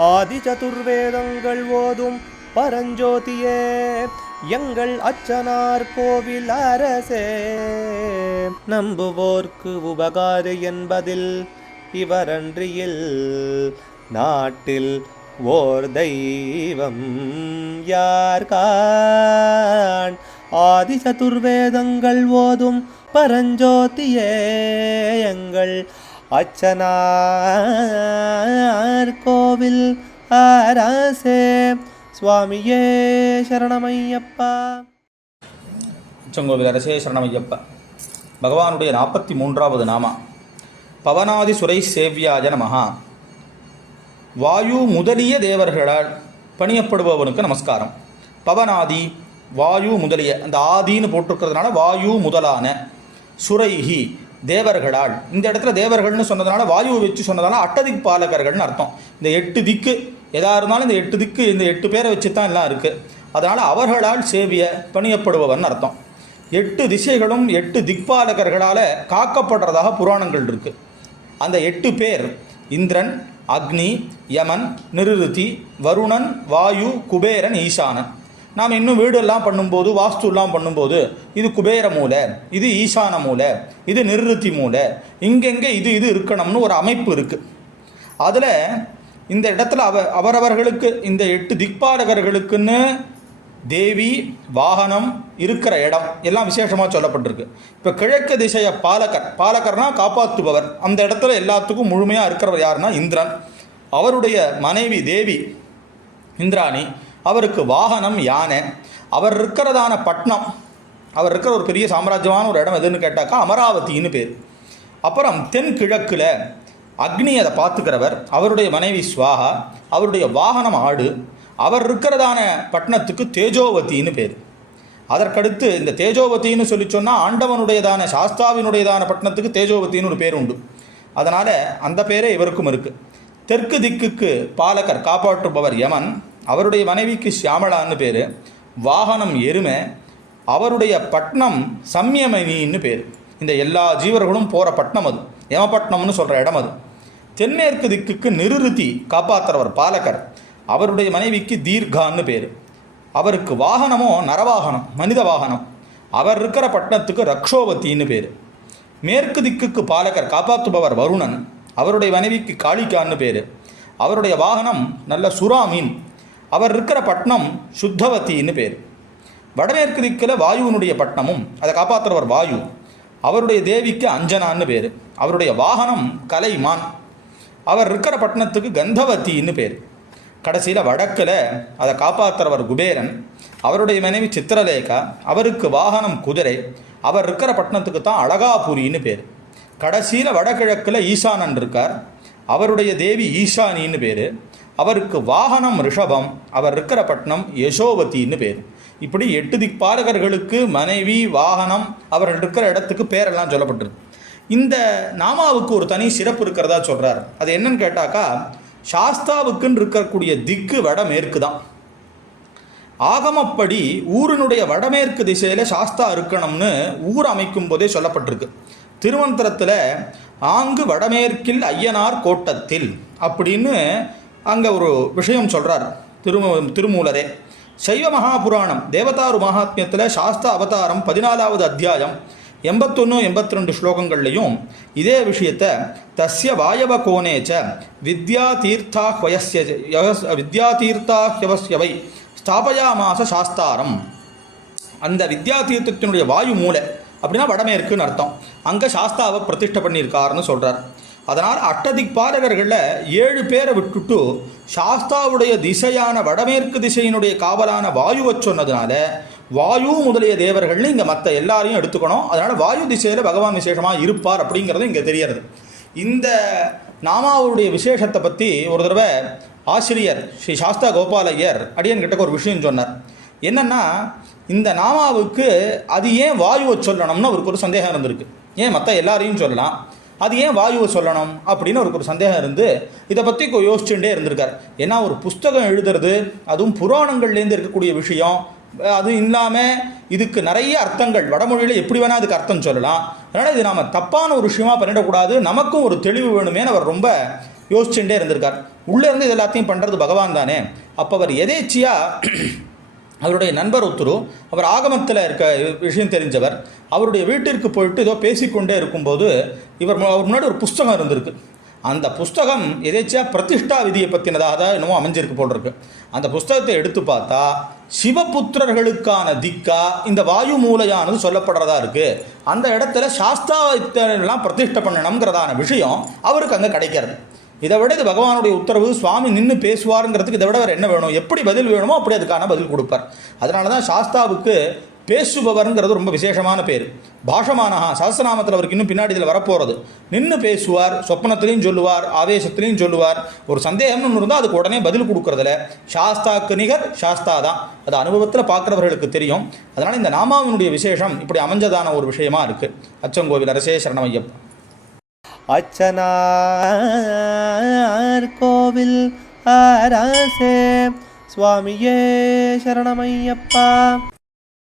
ஆதி சதுர்வேதங்கள் ஓதும் பரஞ்சோதியே எங்கள் அச்சனார் கோவில் அரசே. நம்புவோர்க்கு உபகாரி என்பதில் இவரன்றியில் நாட்டில் ஓர் தெய்வம் யார்கான். ஆதி சதுர்வேதங்கள் ஓதும் பரஞ்சோதியே எங்கள் அச்சனார் கோவில் அரசே. சுவாமியே சரணமையப்பா. அச்சங்கோவில் அரசே சரணமையப்பா. பகவானுடைய 43வது நாமா பவனாதி சுரை சேவியாய நமஹா. வாயு முதலிய தேவர்களால் பணியப்படுபவனுக்கு நமஸ்காரம். பவனாதி வாயு முதலிய, அந்த ஆதின்னு போட்டிருக்கிறதுனால வாயு முதலான, சுரைஹி தேவர்களால், இந்த இடத்துல தேவர்கள்னு சொன்னதுனால வாயுவை வச்சு சொன்னதுனால அட்டதிக் பாலகர்கள்னு அர்த்தம். இந்த 8 திக்கு எதாக இருந்தாலும் இந்த 8 திக்கு இந்த 8 பேரை வச்சு தான் எல்லாம் இருக்குது. அதனால் அவர்களால் சேவிய பணியப்படுபவன் அர்த்தம். 8 திசைகளும் 8 திக்பாலகர்களால் காக்கப்படுறதாக புராணங்கள் இருக்குது. அந்த 8 பேர் இந்திரன், அக்னி, யமன், நிருருதி, வருணன், வாயு, குபேரன், ஈசானன். நாம் இன்னும் வீடெல்லாம் பண்ணும்போது, வாஸ்துலாம் பண்ணும்போது இது குபேர மூலை, இது ஈசான மூலை, இது நிருருத்தி மூலை, இங்கெங்கே இது இருக்கணும்னு ஒரு அமைப்பு இருக்குது. அதில் இந்த இடத்துல அவரவர்களுக்கு இந்த 8 திக்பாலகர்களுக்குன்னு தேவி வாகனம் இருக்கிற இடம் எல்லாம் விசேஷமாக சொல்லப்பட்டிருக்கு. இப்போ கிழக்கு திசைய பாலகர்னா காப்பாற்றுபவர். அந்த இடத்துல எல்லாத்துக்கும் முழுமையாக இருக்கிறவர் யாருன்னா இந்திரன். அவருடைய மனைவி தேவி இந்திராணி. அவருக்கு வாகனம் யானை. அவர் இருக்கிறதான பட்னம், அவர் இருக்கிற ஒரு பெரிய சாம்ராஜ்யமான ஒரு இடம் எதுன்னு கேட்டாக்கா அமராவதின்னு பேர். அப்புறம் தென்கிழக்கில் அக்னி அதை பார்த்துக்கிறவர், அவருடைய மனைவி ஸ்வாஹா, அவருடைய வாகனம் ஆடு. அவர் இருக்கிறதான பட்டணத்துக்கு தேஜோவத்தின்னு பேர். அதற்கடுத்து இந்த தேஜோவத்தின்னு சொல்லி சொன்னால் ஆண்டவனுடையதான சாஸ்தாவினுடையதான பட்டணத்துக்கு தேஜோவத்தின்னு ஒரு பேர் உண்டு. அதனால் அந்த பேரே இவருக்கும் இருக்குது. தெற்கு திக்குக்கு பாலகர் காப்பாற்றுபவர் யமன். அவருடைய மனைவிக்கு சியாமளான்னு பேர். வாகனம் எருமை. அவருடைய பட்னம் சம்யமனின்னு பேர். இந்த எல்லா ஜீவர்களும் போகிற பட்னம் அது, யமபட்னம்னு சொல்கிற இடம் அது. தென்மேற்கு திக்குக்கு நிருருதி காப்பாற்றுறவர் பாலகர். அவருடைய மனைவிக்கு தீர்கான்னு பேர். அவருக்கு வாகனமோ நரவாகனம், மனித வாகனம். அவர் இருக்கிற பட்டணத்துக்கு ரக்ஷோவத்தின்னு பேர். மேற்கு திக்குக்கு பாலகர் காப்பாற்றுபவர் வருணன். அவருடைய மனைவிக்கு காளிகான்னு பேர். அவருடைய வாகனம் நல்ல சுறாமீன். அவர் இருக்கிற பட்டணம் சுத்தவத்தின்னு பேர். வடமேற்கு திக்கில் வாயுவினுடைய பட்டணமும் அதை காப்பாற்றுறவர் வாயு. அவருடைய தேவிக்கு அஞ்சனான்னு பேர். அவருடைய வாகனம் கலைமான். அவர் இருக்கிற பட்டணத்துக்கு கந்தவத்தின்னு பேர். கடைசியில் வடக்கில் அதை காப்பாற்றுறவர் குபேரன். அவருடைய மனைவி சித்திரலேகா. அவருக்கு வாகனம் குதிரை. அவர் இருக்கிற பட்டணத்துக்கு தான் அழகாபுரின்னு பேர். கடைசியில் வடகிழக்கில் ஈசானன் இருக்கார். அவருடைய தேவி ஈசானின்னு பேர். அவருக்கு வாகனம் ரிஷபம். அவர் இருக்கிற பட்டணம் யசோவத்தின்னு பேர். இப்படி 8 திக்பாலகர்களுக்கு மனைவி, வாகனம், அவர்கள் இருக்கிற இடத்துக்கு பேரெல்லாம் சொல்லப்பட்டிருக்கு. இந்த நாமாவுக்கு ஒரு தனி சிறப்பு இருக்கிறதா சொல்கிறார். அது என்னன்னு கேட்டாக்கா, சாஸ்தாவுக்குன்னு இருக்கக்கூடிய திக்கு வடமேற்கு தான். ஆகமப்படி ஊரினுடைய வடமேற்கு திசையில் சாஸ்தா இருக்கணும்னு ஊர் அமைக்கும் போதே சொல்லப்பட்டிருக்கு. திருமந்திரத்தில் ஆங்கு வடமேற்கில் ஐயனார் கோட்டத்தில் அப்படின்னு அங்கே ஒரு விஷயம் சொல்கிறார் திருமூலரே. சைவ மகாபுராணம் தேவதாரு மகாத்மியத்தில் சாஸ்தா அவதாரம் 14வது அத்தியாயம் 81, 82 ஸ்லோகங்கள்லையும் இதே விஷயத்தை தஸ்ய வாயவ கோனேச்ச வித்யாதீர்த்தாஹ்யவஸ்யவை ஸ்தாபயாமாச சாஸ்தாரம். அந்த வித்யாதீர்த்தத்தினுடைய வாயு மூலை அப்படின்னா வடமேற்குன்னு அர்த்தம். அங்கே சாஸ்தாவை பிரதிஷ்டை பண்ணியிருக்காருன்னு சொல்கிறார். அதனால் அட்டதிக்பாலகர்களில் 7 பேரை விட்டுட்டு சாஸ்தாவுடைய திசையான வடமேற்கு திசையினுடைய காவலான வாயுவை சொன்னதுனால வாயு முதலிய தேவர்கள்னு இங்கே மற்ற எல்லாரையும் எடுத்துக்கணும். அதனால் வாயு திசையில் பகவான் விசேஷமாக இருப்பார் அப்படிங்கிறது இங்கே தெரியறது. இந்த நாமாவுடைய விசேஷத்தை பற்றி ஒரு தடவை ஆசிரியர் ஸ்ரீ சாஸ்தா கோபாலையர் அடியன் கிட்ட ஒரு விஷயம் சொன்னார். என்னென்னா, இந்த நாமாவுக்கு அது ஏன் வாயுவை சொல்லணும்னு அவருக்கு ஒரு சந்தேகம் இருந்திருக்கு. ஏன் மற்ற எல்லாரையும் சொல்லலாம், அது ஏன் வாயுவை சொல்லணும் அப்படின்னு அவருக்கு ஒரு சந்தேகம் இருந்து இதை பற்றி யோசிச்சுட்டே இருந்திருக்கார். ஏன்னா ஒரு புஸ்தகம் எழுதுறது, அதுவும் புராணங்கள்லேருந்து இருக்கக்கூடிய விஷயம், அது இல்லாமல் இதுக்கு நிறைய அர்த்தங்கள் வடமொழியில் எப்படி வேணால் அதுக்கு அர்த்தம் சொல்லலாம். அதனால் இது நாம் தப்பான ஒரு விஷயமாக பண்ணிடக்கூடாது, நமக்கும் ஒரு தெளிவு வேணுமேனு அவர் ரொம்ப யோசிச்சுட்டே இருந்திருக்கார். உள்ளே இருந்து இது எல்லாத்தையும் பண்ணுறது பகவான் தானே. அப்போ அவர் எதேச்சியாக அவருடைய நண்பர் ஒருத்தர், அவர் ஆகமத்தில் இருக்க விஷயம் தெரிஞ்சவர், அவருடைய வீட்டிற்கு போயிட்டு ஏதோ பேசிக்கொண்டே இருக்கும்போது அவர் முன்னாடி ஒரு புஸ்தகம் இருந்திருக்கு. அந்த புஸ்தகம் எதேச்சியாக பிரதிஷ்டா விதியை பற்றினதாக தான் என்னமோ அமைஞ்சிருக்கு போல் இருக்கு. அந்த புஸ்தகத்தை எடுத்து பார்த்தா சிவபுத்திரர்களுக்கான திக்கா இந்த வாயு மூலையானது சொல்லப்படுறதா இருக்குது. அந்த இடத்துல சாஸ்தாவெல்லாம் பிரதிஷ்டை பண்ணணுங்கிறதான விஷயம் அவருக்கு அங்கே கிடைக்கிறது. இதை விட இது பகவானுடைய உத்தரவு, சுவாமி நின்று பேசுவாருங்கிறதுக்கு இதை விட வேறு என்ன வேணும்? எப்படி பதில் வேணுமோ அப்படி அதுக்கான பதில் கொடுப்பார். அதனால தான் சாஸ்தாவுக்கு பேசுபவர்ங்கிறது ரொம்ப விசேஷமான பேர். பாஷமானஹா சஹஸ்ரநாமத்தில் அவருக்கு இன்னும் பின்னாடி இதில் வரப்போகிறது. நின்று பேசுவார், சொப்பனத்திலையும் சொல்லுவார், ஆவேசத்திலையும் சொல்லுவார். ஒரு சந்தேகம்னு ஒன்று இருந்தால் அதுக்கு உடனே பதில் கொடுக்குறதில்ல. சாஸ்தாக்கு நிகர் சாஸ்தா தான். அது அனுபவத்தில் பார்க்குறவர்களுக்கு தெரியும். அதனால் இந்த நாமாவினுடைய விசேஷம் இப்படி அமைஞ்சதான ஒரு விஷயமா இருக்குது. அச்சங்கோவில் அரசே சரணமையப்பா. அச்சனார் கோவில் அரசே சுவாமியே சரணமையப்பா.